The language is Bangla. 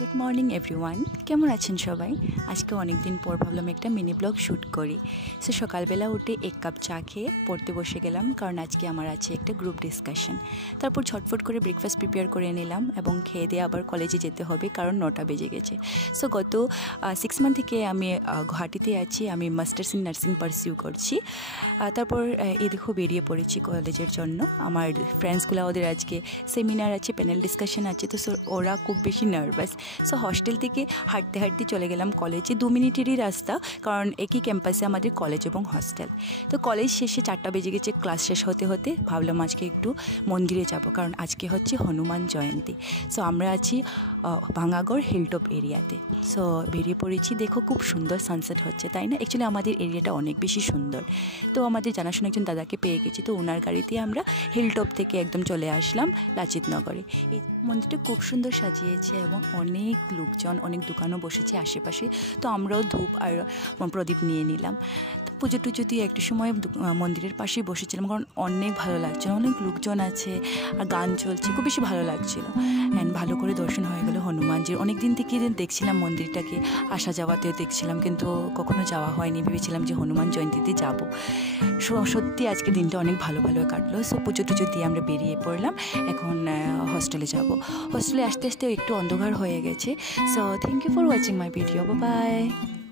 গুড মর্নিং এভরিওয়ান, কেমন আছেন সবাই? আজকে অনেক দিন পর ভাবলাম একটা মিনি ব্লগ শ্যুট করি। সো সকালবেলা উঠে এক কাপ চা খেয়ে পড়তে বসে গেলাম, কারণ আজকে আমার আছে একটা গ্রুপ ডিসকাশন। তারপর ঝটফট করে ব্রেকফাস্ট প্রিপেয়ার করে নিলাম এবং খেয়ে দিয়ে আবার কলেজে যেতে হবে, কারণ 9টা বেজে গেছে। সো গত 6 মান্থ থেকে আমি গুয়াহাটিতে আছি, আমি মাস্টার্স ইন নার্সিং পারসিউ করছি। তারপর এই দেখো বেরিয়ে পড়েছি কলেজের জন্য। আমার ফ্রেন্ডসগুলো ওদের আজকে সেমিনার আছে, প্যানেল ডিসকাশন আছে, তো ওরা খুব বেশি নার্ভাস। সো হস্টেল থেকে হাঁটতে হাঁটতে চলে গেলাম কলেজে, 2 মিনিটেরই রাস্তা, কারণ একই ক্যাম্পাসে আমাদের কলেজ এবং হস্টেল। তো কলেজ শেষে 4টা বেজে গেছে, ক্লাস শেষ হতে হতে ভাবলাম আজকে একটু মন্দিরে যাব, কারণ আজকে হচ্ছে হনুমান জয়ন্তী। সো আমরা আছি ভাঙাগড় হিলটপ এরিয়াতে। সো বেরিয়ে পড়েছি, দেখো খুব সুন্দর সানসেট হচ্ছে, তাই না? অ্যাকচুয়ালি আমাদের এরিয়াটা অনেক বেশি সুন্দর। তো আমাদের জানাশোনা একজন দাদাকে পেয়ে গেছি, তো ওনার গাড়িতে আমরা হিলটপ থেকে একদম চলে আসলাম লাচিত নগরে। এই মন্দিরটা খুব সুন্দর সাজিয়েছে এবং অনেক লোকজন, অনেক দোকানও বসেছে আশেপাশে। তো আমরাও ধূপ আর প্রদীপ নিয়ে নিলাম। তো পুজো টুজো দিয়ে একটু সময় মন্দিরের পাশেই বসেছিলাম, কারণ অনেক ভালো লাগছে, অনেক লোকজন আছে আর গান চলছে, খুব বেশি ভালো লাগছিল। অ্যান্ড ভালো করে দর্শন হয়ে গেল হনুমানজির। অনেক দিন থেকে দেখছিলাম মন্দিরটাকে, আসা যাওয়াতেও দেখছিলাম, কিন্তু কখনো যাওয়া হয়নি। ভেবেছিলাম যে হনুমান জয়ন্তীতে যাব। সত্যি আজকে দিনটা অনেক ভালো কাটলো। সো পুজো টুজো দিয়ে আমরা বেরিয়ে পড়লাম, এখন হস্টেলে যাব। হস্টেলে আসতে আসতে একটু অন্ধকার হয়ে গেছে। So thank you for watching my video, bye by.